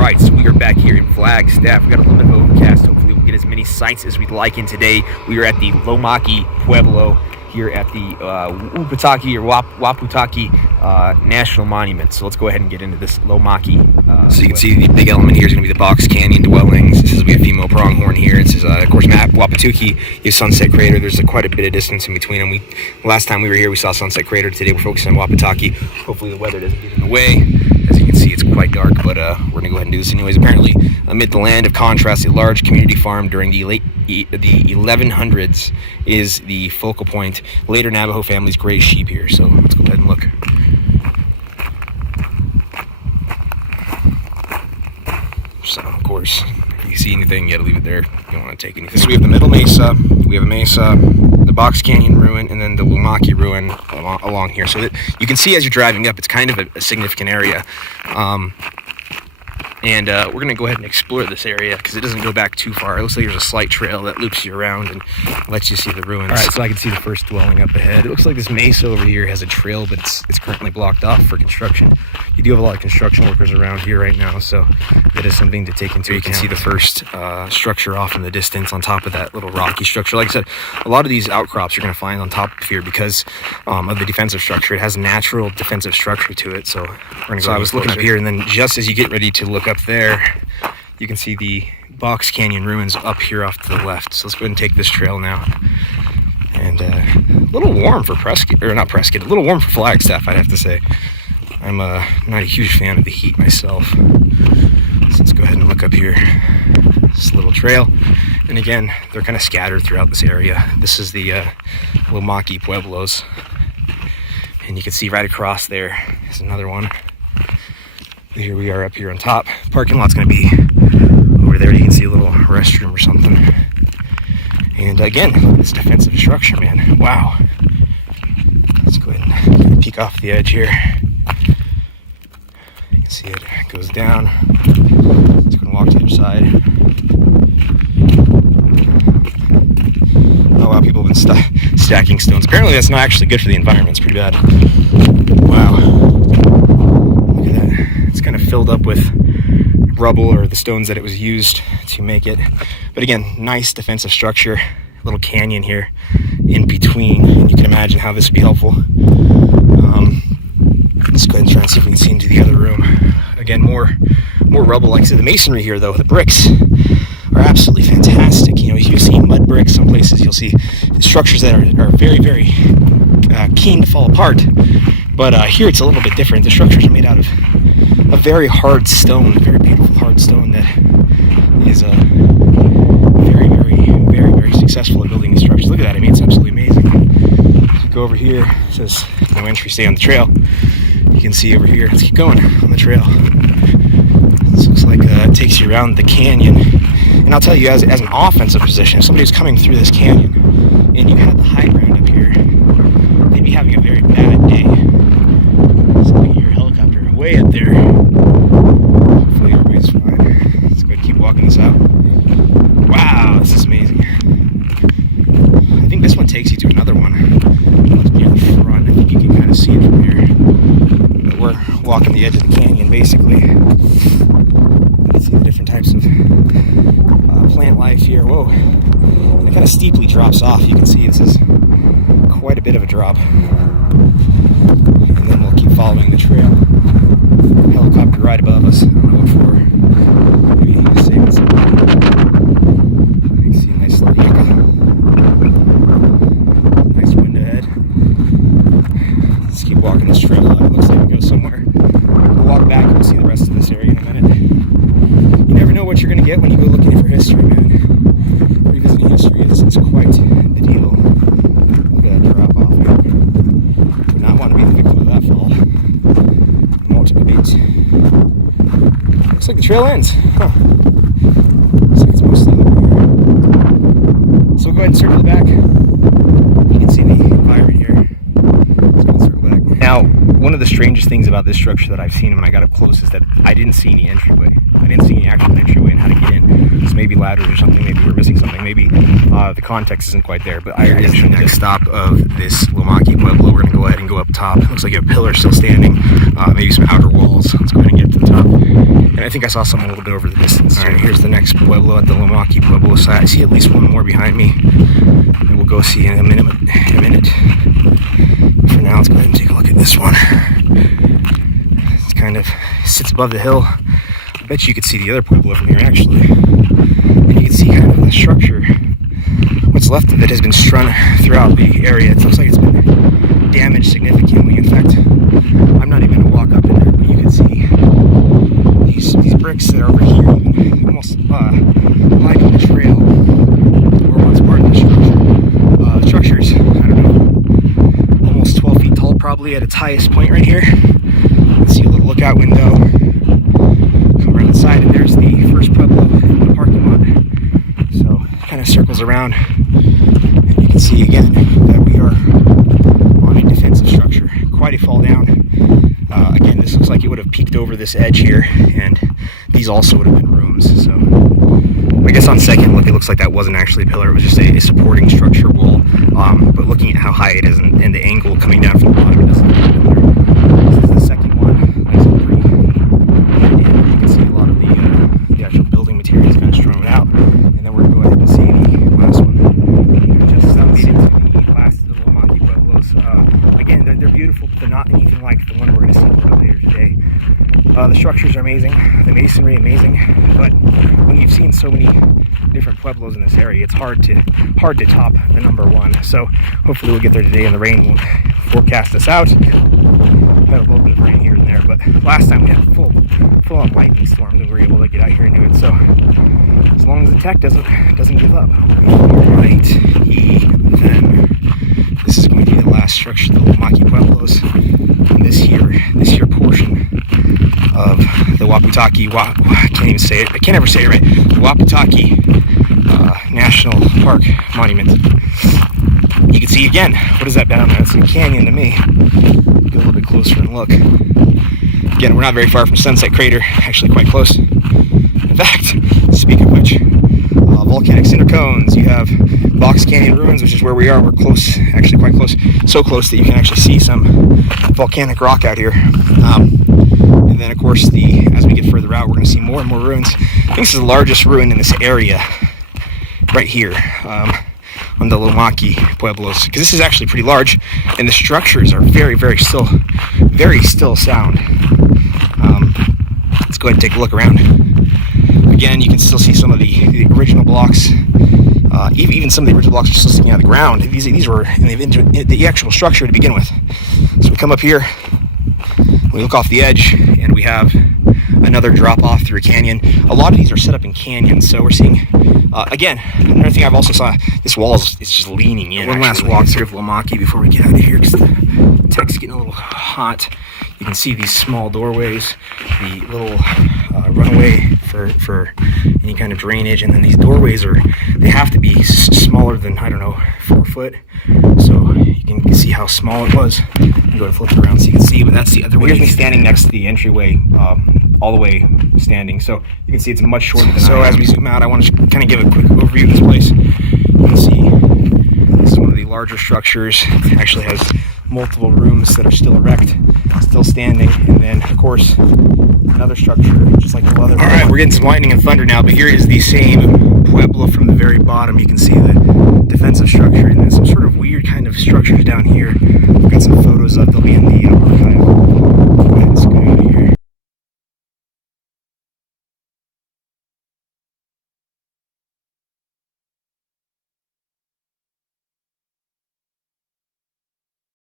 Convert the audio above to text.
Alright, so we are back here in Flagstaff. We got a little bit of overcast. Hopefully we'll get as many sights as we'd like in today. We are at the Lomaki Pueblo here at the Waputaki National Monument. So let's go ahead and get into this Lomaki. So you can see the big element here is going to be the Box Canyon dwellings. This is we have female pronghorn here. This is of course map Wapatuki. You have Sunset Crater. There's quite a bit of distance in between them. Last time we were here we saw Sunset Crater. Today we're focusing on Waputaki. Hopefully the weather doesn't get in the way. As you can see, it's quite dark, but we're going to go ahead and do this anyways. Apparently, amid the land of contrast, a large community farm during the 1100s is the focal point. Later, Navajo families graze sheep here, so let's go ahead and look. So, of course, if you see anything, you got to leave it there. You don't want to take anything. So we have the Middle Mesa, we have a mesa, the Box Canyon ruin, and then the Lomaki ruin along here. So that you can see as you're driving up, it's kind of a significant area. And we're going to go ahead and explore this area because it doesn't go back too far. It looks like there's a slight trail that loops you around and lets you see the ruins. All right, so I can see the first dwelling up ahead. It looks like this mesa over here has a trail, but it's currently blocked off for construction. You do have a lot of construction workers around here right now, so that is something to take into account. You can see the first structure off in the distance on top of that little rocky structure. Like I said, a lot of these outcrops you're going to find on top of here because of the defensive structure. It has natural defensive structure to it, so we're going to go. So I was looking up here, and then just as you get ready to look up there, you can see the Box Canyon ruins up here off to the left. So let's go ahead and take this trail now. And a little warm for Prescott, or not Prescott, a little warm for Flagstaff, I'd have to say. I'm not a huge fan of the heat myself. So let's go ahead and look up here. This little trail. And again, they're kind of scattered throughout this area. This is the Lomaki Pueblos. And you can see right across there is another one. Here we are up here on top. Parking lot's going to be over there. You can see a little restroom or something. And again, look at this defensive structure, man. Wow. Let's go ahead and peek off the edge here. You can see it goes down. Let's go and walk to the other side. Oh wow, people have been stacking stones. Apparently that's not actually good for the environment. It's pretty bad. Wow. Look at that. It's kind of filled up with rubble or the stones that it was used to make it. But again, nice defensive structure. Little canyon here in between. And you can imagine how this would be helpful. Let's go ahead and try and see if we can see into the other room. Again, more rubble. Like I said, the masonry here, though, the bricks are absolutely fantastic. You know, you see mud bricks. Some places you'll see structures that are very, very keen to fall apart. But here it's a little bit different. The structures are made out of a very hard stone, very beautiful hard stone that is very, very, very, very successful at building these structures. Look at that. I mean, it's absolutely amazing. If you go over here, it says no entry, stay on the trail. You can see over here. Let's keep going on the trail. This looks like it takes you around the canyon. And I'll tell you, as an offensive position, if somebody was coming through this canyon and you had the high ground up here, they'd be having a very bad day. So look at your helicopter way up there. Hopefully everybody's fine. Let's go ahead and keep walking this out. Wow, this is amazing. I think this one takes you to another one. Let's be at the front. I think you can kind of see it from here. But we're walking the edge of the canyon, basically. You can see the different types of plant life here. Whoa. And it kind of steeply drops off. You can see this is quite a bit of a drop. And then we'll keep following the trail. Helicopter right above us. I'm going to look for maybe saving something. You can see a nice little yucca. Nice wind ahead. Let's keep walking this trail out. It looks like we go somewhere. We'll walk back and we'll see the rest of this area in a minute. You never know what you're going to get when you go looking for history, man. Revisiting history is quite the deal. Look at that drop off. Do not want to be the victim of that fall. Looks like the trail ends. Huh. Looks like it's mostly over here. So we'll go ahead and circle it back. You can see the environment here. Let's go and circle back. Now, one of the strangest things about this structure that I've seen when I got up close is that I didn't see any entryway. I didn't see any actual entryway and how to get in. So maybe ladders or something. Maybe we're missing something. Maybe the context isn't quite there. But I guess the next stop of this Lomaki Pueblo, we're going to go ahead and go up top. It looks like a pillar still standing. Maybe some outer walls. Let's go ahead and get to the top. And I think I saw someone a little bit over the distance. All right, here's the next Pueblo at the Lomaki Pueblo side. I see at least one more behind me. And we'll go see in a minute. For now, let's go ahead and take a look at this one. It kind of sits above the hill. I bet you could see the other Pueblo from here, actually. And you can see kind of the structure. What's left of it has been strewn throughout the area. It looks like it's been damaged significantly. In fact, I'm not even going to walk up in there, but you can see these bricks that are over here, even almost lining the trail, or once part of the structure. The structure's, I don't know, almost 12 feet tall, probably at its highest point right here. You can see a little lookout window. Come around the side, and there's the first Pueblo in the parking lot. So it kind of circles around, and you can see again that we are on a defensive structure. Quite a fall down. Again, this looks like it would have peeked over this edge here, and these also would have been rooms. So I guess on second look, it looks like that wasn't actually a pillar. It was just a supporting structure wall. But looking at how high it is and the angle coming down from the bottom, it doesn't look like a pillar. This is the second one. Nice and pretty. And you can see a lot of the actual building materials kind of strewn out. And then we're going to go ahead and see the last one. Just lead into the last of the Lomaki Pueblos. Again, they're beautiful, but they're not anything like the one we're going to see a little bit later today. The structures are amazing, the masonry amazing, but when you've seen so many different Pueblos in this area, it's hard to top the number one. So hopefully we'll get there today, and the rain won't forecast us out. We've had a little bit of rain here and there, but last time we had full-on lightning storms, and we were able to get out here and do it. So as long as the tech doesn't give up. Right, then this is going to be the last structure, the Lomaki Pueblos. And this here portion of the Waputaki, I can't even say it. I can't ever say it right. The Waputaki National Park Monument. You can see again. What is that down there? It's a canyon to me. Get a little bit closer and look. Again, we're not very far from Sunset Crater. Actually, quite close. In fact, speaking of which, volcanic cinder cones. You have Box Canyon Ruins, which is where we are. We're close, actually quite close. So close that you can actually see some volcanic rock out here. And then, of course, as we get further out, we're going to see more and more ruins. I think this is the largest ruin in this area, right here, on the Lomaki Pueblos, because this is actually pretty large, and the structures are very still sound. Let's go ahead and take a look around. Again, you can still see some of the original blocks. Even some of the original blocks are still sticking out of the ground. These were in the actual structure to begin with. So we come up here, we look off the edge, and we have another drop off through a canyon. A lot of these are set up in canyons, so we're seeing, again, another thing I've also saw, this wall is just leaning in. One last walk through of Lomaki before we get out of here, because the tech's getting a little hot. You can see these small doorways, the little runaway for any kind of drainage, and then these doorways they have to be smaller than, I don't know, 4 foot. So you can see how small it was. You can go and flip it around so you can see, but that's the other way. Here's me standing next to the entryway, all the way standing, so you can see it's much shorter than So as we zoom out, I want to kind of give a quick overview of this place. You can see this is one of the larger structures. It actually has multiple rooms that are still erect, still standing, and then of course another structure just like the other. All right, we're getting some lightning and thunder now, but here is the same Pueblo from the very bottom. You can see the defensive structure, and then some sort of weird kind of structures down here. I've got some photos of. They'll be in